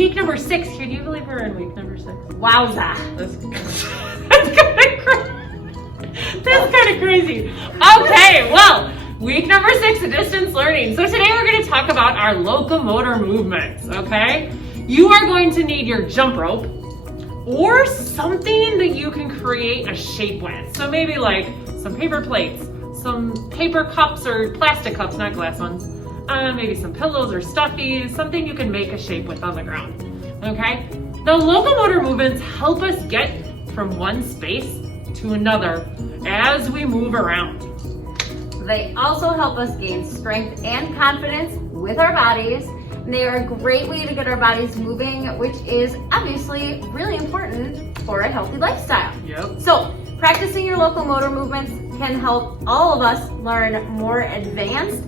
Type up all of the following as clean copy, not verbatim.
week number 6. Can you believe we're in week number 6? Wowza. That's kind of crazy. Okay, well, week number 6 of distance learning. So today we're going to talk about our locomotor movements, okay? You are going to need your jump rope or something that you can create a shape with. So maybe like some paper plates, some paper cups or plastic cups, not glass ones. Maybe some pillows or stuffies, something you can make a shape with on the ground, okay? Now, locomotor movements help us get from one space to another as we move around. They also help us gain strength and confidence with our bodies. And they are a great way to get our bodies moving, which is obviously really important for a healthy lifestyle. Yep. So, practicing your locomotor movements can help all of us learn more advanced,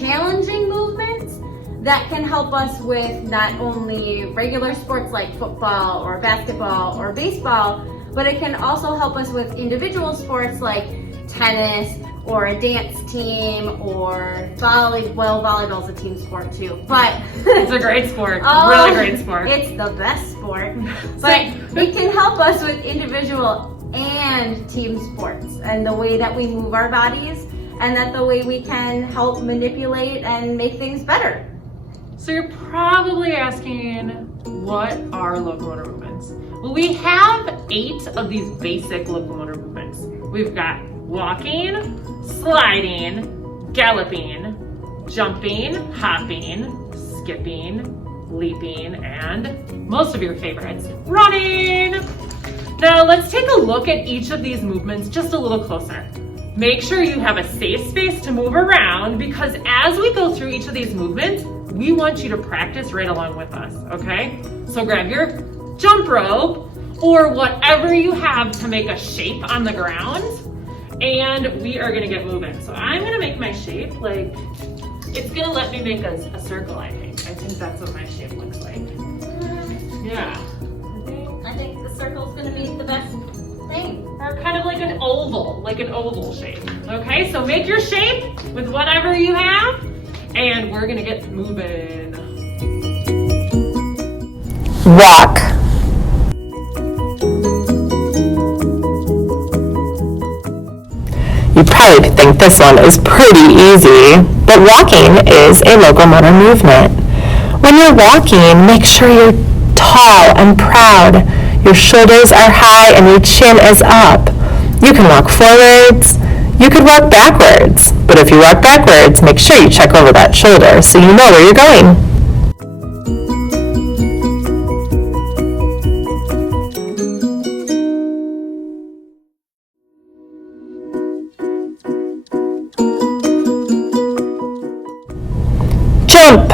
challenging movements that can help us with not only regular sports like football or basketball or baseball, but it can also help us with individual sports like tennis or a dance team or volleyball. Volleyball's a team sport too, but it's a great sport. Really great sport. It's the best sport, but it can help us with individual and team sports and the way that we move our bodies, and that the way we can help manipulate and make things better. So you're probably asking, what are locomotor movements? Well, we have 8 of these basic locomotor movements. We've got walking, sliding, galloping, jumping, hopping, skipping, leaping, and most of your favorites, running. Now let's take a look at each of these movements just a little closer. Make sure you have a safe space to move around, because as we go through each of these movements, we want you to practice right along with us, okay? So grab your jump rope or whatever you have to make a shape on the ground, and we are gonna get moving. So I'm gonna make my shape like, it's gonna let me make a circle, I think. I think that's what my shape looks like. Yeah. I think the circle's gonna be the best thing. Or kind of like an oval shape. Okay, so make your shape with whatever you have, and we're gonna get moving. Walk. You probably think this one is pretty easy, but walking is a locomotor movement. When you're walking, make sure you're tall and proud. Your shoulders are high and your chin is up. You can walk forwards. You could walk backwards. But if you walk backwards, make sure you check over that shoulder so you know where you're going. Jump.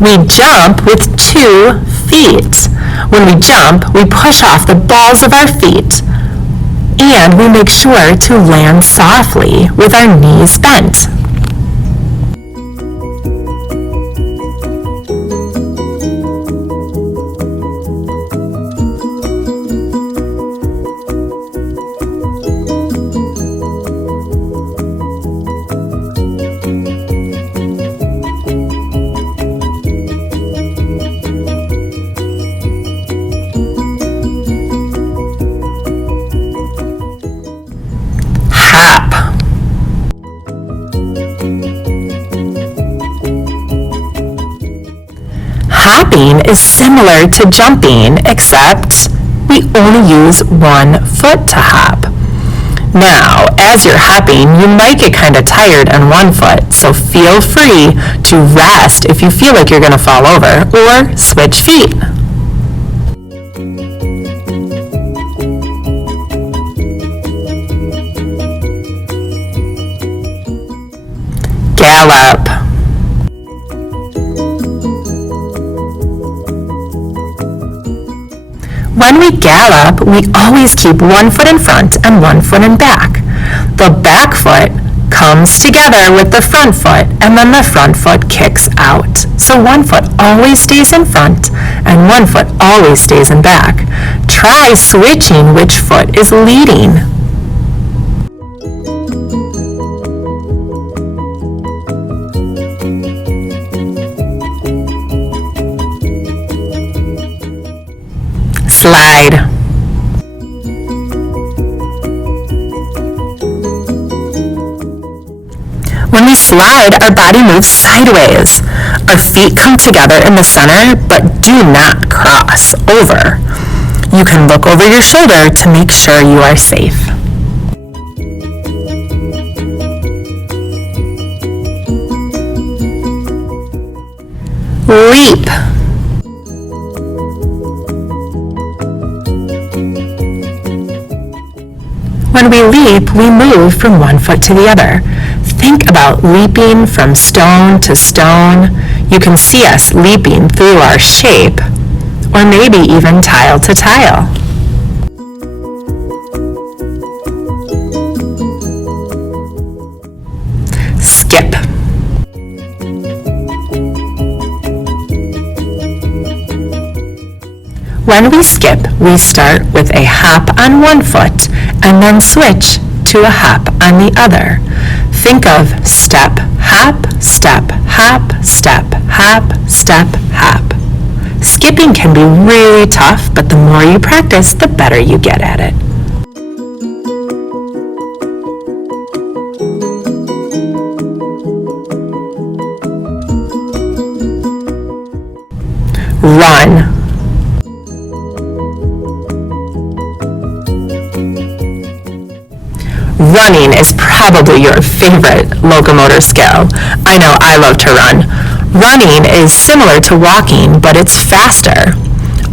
We jump with 2 feet. When we jump, we push off the balls of our feet, and we make sure to land softly with our knees bent. Hopping is similar to jumping, except we only use 1 foot to hop. Now, as you're hopping, you might get kind of tired on 1 foot, so feel free to rest if you feel like you're going to fall over, or switch feet. Gallop. When we gallop, we always keep 1 foot in front and 1 foot in back. The back foot comes together with the front foot, and then the front foot kicks out. So 1 foot always stays in front and 1 foot always stays in back. Try switching which foot is leading. slide. When we slide, our body moves sideways. Our feet come together in the center, but do not cross over. You can look over your shoulder to make sure you are safe. Leap. When we leap, we move from one foot to the other. Think about leaping from stone to stone. You can see us leaping through our shape, or maybe even tile to tile. Skip. When we skip, we start with a hop on one foot and then switch to a hop on the other. Think of step, hop, step, hop, step, hop, step, hop. Skipping can be really tough, but the more you practice, the better you get at it. Run. Running is probably your favorite locomotor skill. I know I love to run. Running is similar to walking, but it's faster.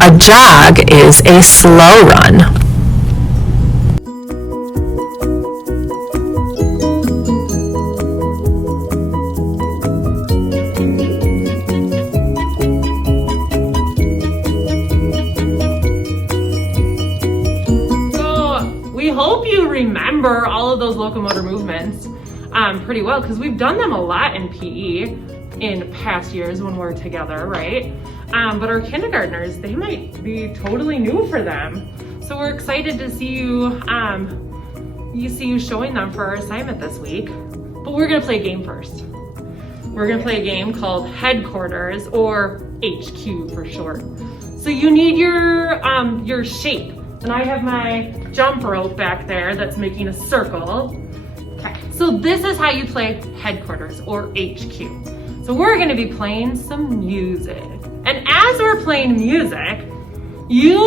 A jog is a slow run. We hope you remember all of those locomotor movements pretty well, because we've done them a lot in PE in past years when we're together, right? But our kindergartners, they might be totally new for them. So we're excited to see you, showing them for our assignment this week. But we're gonna play a game first. We're gonna play a game called Headquarters, or HQ for short. So you need your shape. And I have my jump rope back there that's making a circle. Okay, so this is how you play Headquarters, or HQ. So we're gonna be playing some music. And as we're playing music, you,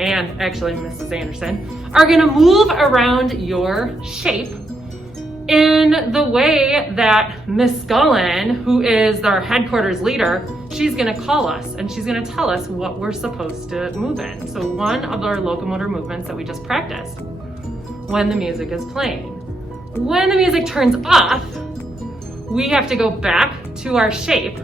and actually Mrs. Anderson, are gonna move around your shape in the way that Miss Scullin, who is our Headquarters leader, she's gonna call us and she's gonna tell us what we're supposed to move in. So one of our locomotor movements that we just practiced, when the music is playing. When the music turns off, we have to go back to our shape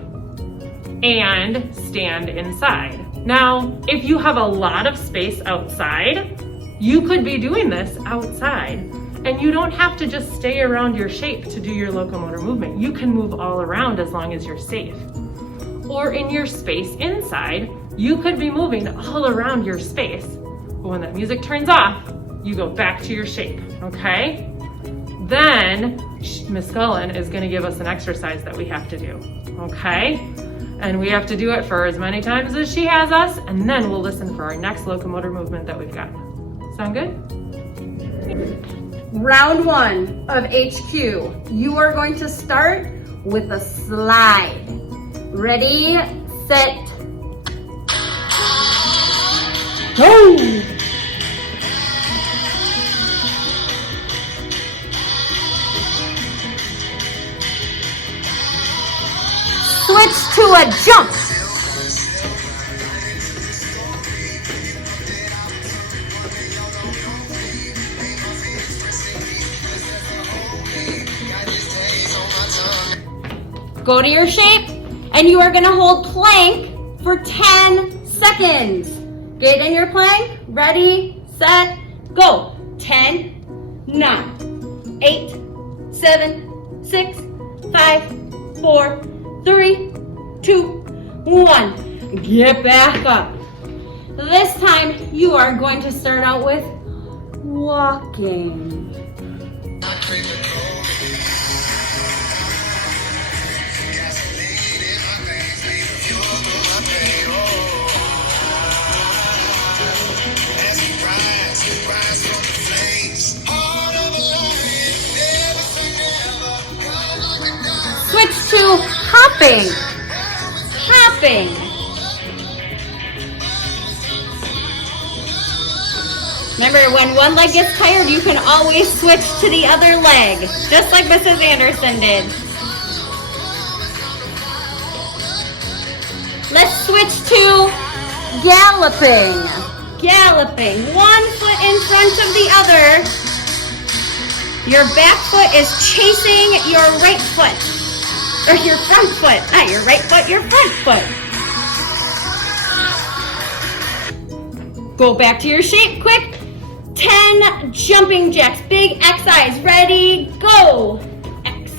and stand inside. Now, if you have a lot of space outside, you could be doing this outside. And you don't have to just stay around your shape to do your locomotor movement. You can move all around as long as you're safe. Or in your space inside, you could be moving all around your space. But when that music turns off, you go back to your shape, okay? Then Miss Scullin is gonna give us an exercise that we have to do, okay? And we have to do it for as many times as she has us, and then we'll listen for our next locomotor movement that we've got. Sound good? Round one of HQ. You are going to start with a slide. Ready, set, go! Switch to a jump. Go to your shape, and you are gonna hold plank for 10 seconds. Get in your plank, ready, set, go. 10, 9, 8, 7, 6, 5, 4, 3, 2, 1. Get back up. This time, you are going to start out with walking. hopping, hopping. Remember, when one leg gets tired, you can always switch to the other leg, just like Mrs. Anderson did. Let's switch to galloping. Galloping. One foot in front of the other. Your back foot is chasing your right foot. Or your front foot. Not your right foot, your front foot. Go back to your shape quick. 10 jumping jacks. Big X's. Ready, go. X.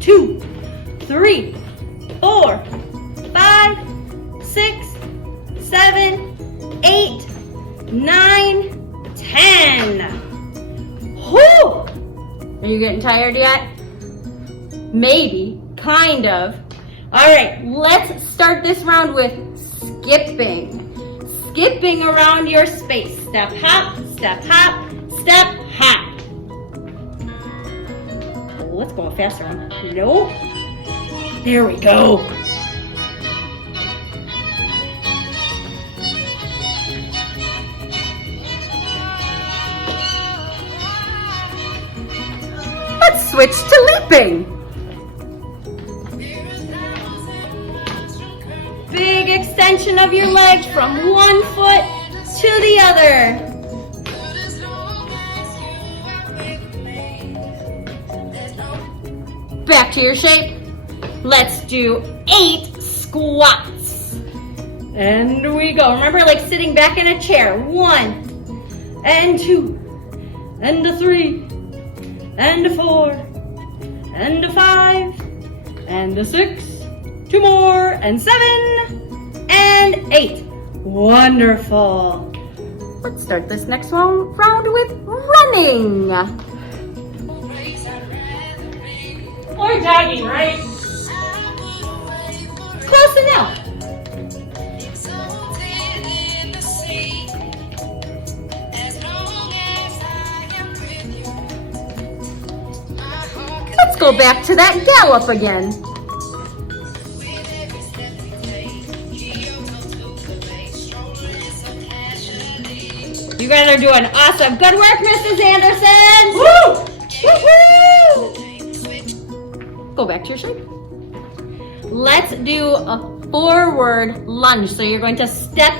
2, 3, 4, 5, 6, 7, 8, 9, 10. Whew! Are you getting tired yet? Maybe, kind of. All right, let's start this round with skipping. Skipping around your space. Step, hop, step, hop, step, hop. Let's go a faster one. Nope. There we go. Let's switch to leaping. Big extension of your legs from one foot to the other. Back to your shape. Let's do 8 squats. And we go. Remember, like sitting back in a chair. 1 and 2 and 3 and 4 and 5 and 6. 2 more and 7 and 8. Wonderful. Let's start this next round with running. Or jogging, right? Close enough. Let's go back to that gallop again. You guys are doing awesome. Good work, Mrs. Anderson. Woo! Woo-hoo! Go back to your shape. Let's do a forward lunge. So you're going to step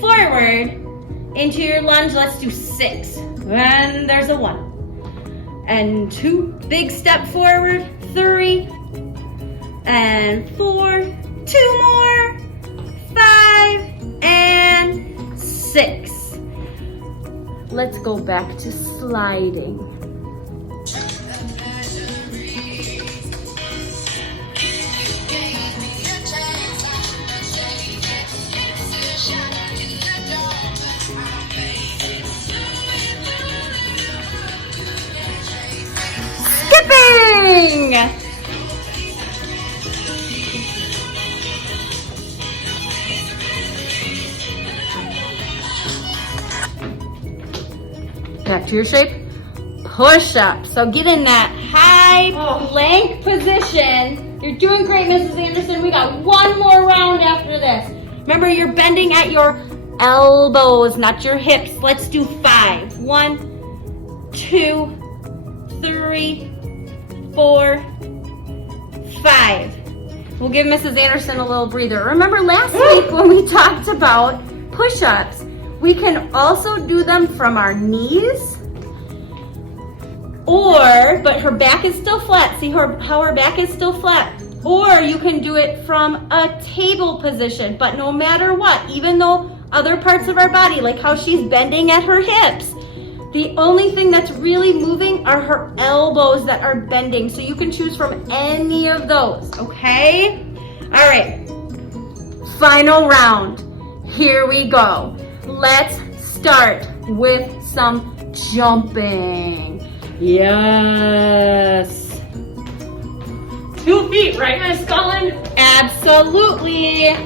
forward into your lunge. Let's do 6. And there's a 1. And 2. Big step forward. 3. And 4. 2 more. 5. And 6. Let's go back to sliding. Skipping! Back to your shape. Push up. So get in that high plank position. You're doing great, Mrs. Anderson. We got one more round after this. Remember, you're bending at your elbows, not your hips. Let's do 5. 1, 2, 3, 4, 5. We'll give Mrs. Anderson a little breather. Remember last week when we talked about push-ups, we can also do them from our knees, but her back is still flat. See how her back is still flat? Or you can do it from a table position. But no matter what, even though other parts of our body, like how she's bending at her hips, the only thing that's really moving are her elbows that are bending. So you can choose from any of those, okay? All right, final round. Here we go. Let's start with some jumping. Yes. 2 feet, right, Miss Cullen? Absolutely.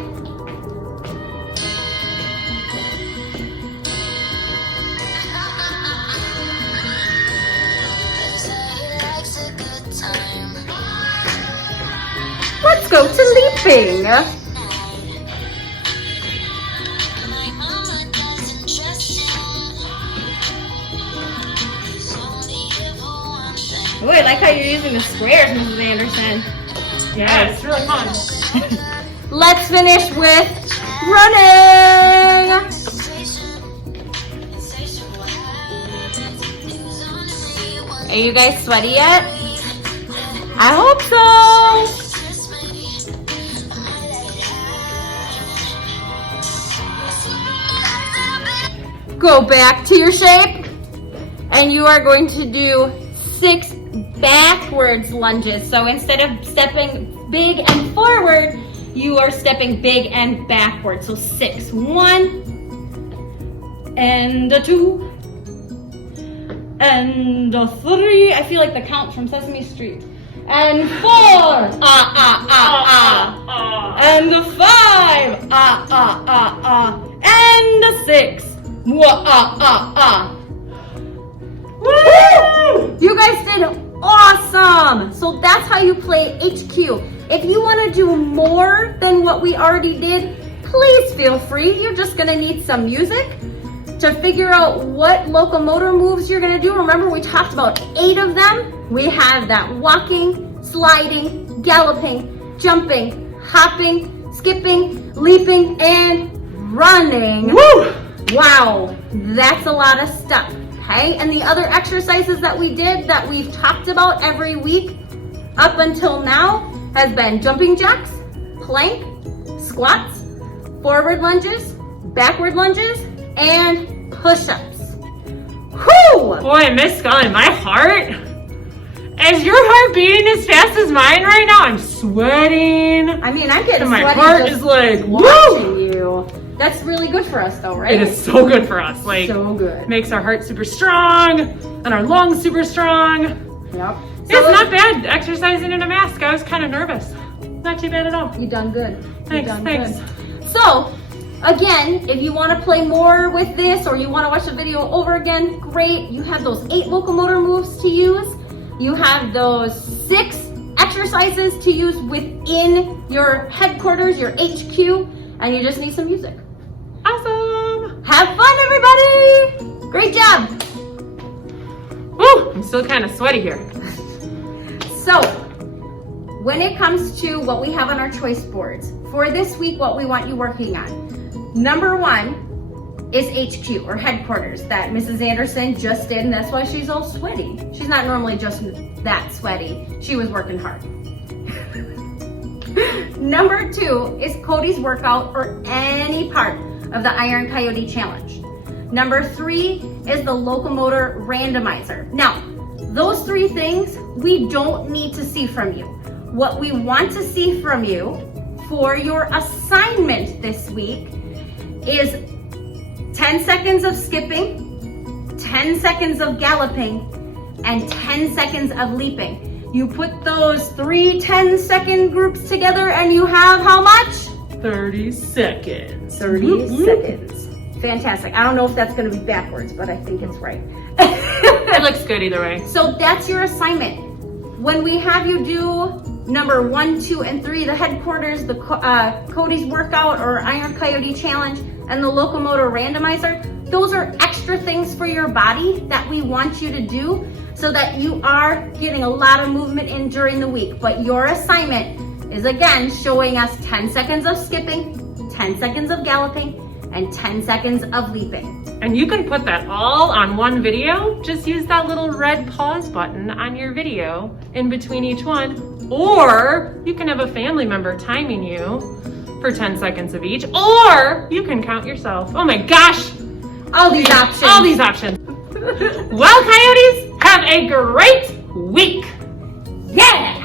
Let's let's go to leaping. Oh, I like how you're using the squares, Mrs. Anderson. Yeah, it's really fun. Let's finish with running. Are you guys sweaty yet? I hope so. Go back to your shape, and you are going to do 6 backwards lunges. So instead of stepping big and forward, you are stepping big and backward. So 6, 1, and a 2, and a 3. I feel like the count from Sesame Street. And 4, and a 5, and a 6, Woo! You guys did awesome! So that's how you play HQ. If you want to do more than what we already did, please feel free. You're just going to need some music to figure out what locomotor moves you're going to do. Remember, we talked about 8 of them. We have that walking, sliding, galloping, jumping, hopping, skipping, leaping, and running. Woo! Wow, that's a lot of stuff. Okay, and the other exercises that we did that we've talked about every week up until now has been jumping jacks, plank, squats, forward lunges, backward lunges, and push-ups. Whew! Boy, Miss Scully, my heart, is your heart beating as fast as mine right now? I'm sweating. I mean, I'm getting And my sweaty heart just is like, watching woo! you. That's really good for us though, right? It is so good for us. Like, so good. makes our heart super strong and our lungs super strong. Yep. It's not bad exercising in a mask. I was kind of nervous. Not too bad at all. You done good. Thanks, thanks. Good. So, again, if you want to play more with this or you want to watch the video over again, great. You have those 8 locomotor moves to use. You have those 6 exercises to use within your headquarters, your HQ, and you just need some music. Awesome. Have fun, everybody. Great job. Woo, I'm still kind of sweaty here. So, when it comes to what we have on our choice boards, for this week, what we want you working on. Number 1 is HQ, or headquarters, that Mrs. Anderson just did, and that's why she's all sweaty. She's not normally just that sweaty. She was working hard. Number 2 is Cody's workout for any part of the Iron Coyote Challenge. Number 3 is the Locomotor Randomizer. Now, those 3 things we don't need to see from you. What we want to see from you for your assignment this week is 10 seconds of skipping, 10 seconds of galloping, and 10 seconds of leaping. You put those 3 10-second groups together and you have how much? 30 seconds. 30 seconds. Fantastic. I don't know if that's going to be backwards, but I think it's right. It looks good either way. So that's your assignment. When we have you do number 1, 2, and 3, the headquarters, the Cody's workout or Iron Coyote Challenge, and the Locomotor Randomizer, those are extra things for your body that we want you to do so that you are getting a lot of movement in during the week. But your assignment is again showing us 10 seconds of skipping, 10 seconds of galloping, and 10 seconds of leaping. And you can put that all on one video. Just use that little red pause button on your video in between each one. Or you can have a family member timing you for 10 seconds of each. Or you can count yourself. Oh my gosh. All these options. All these options. Well, Coyotes, have a great week. Yeah!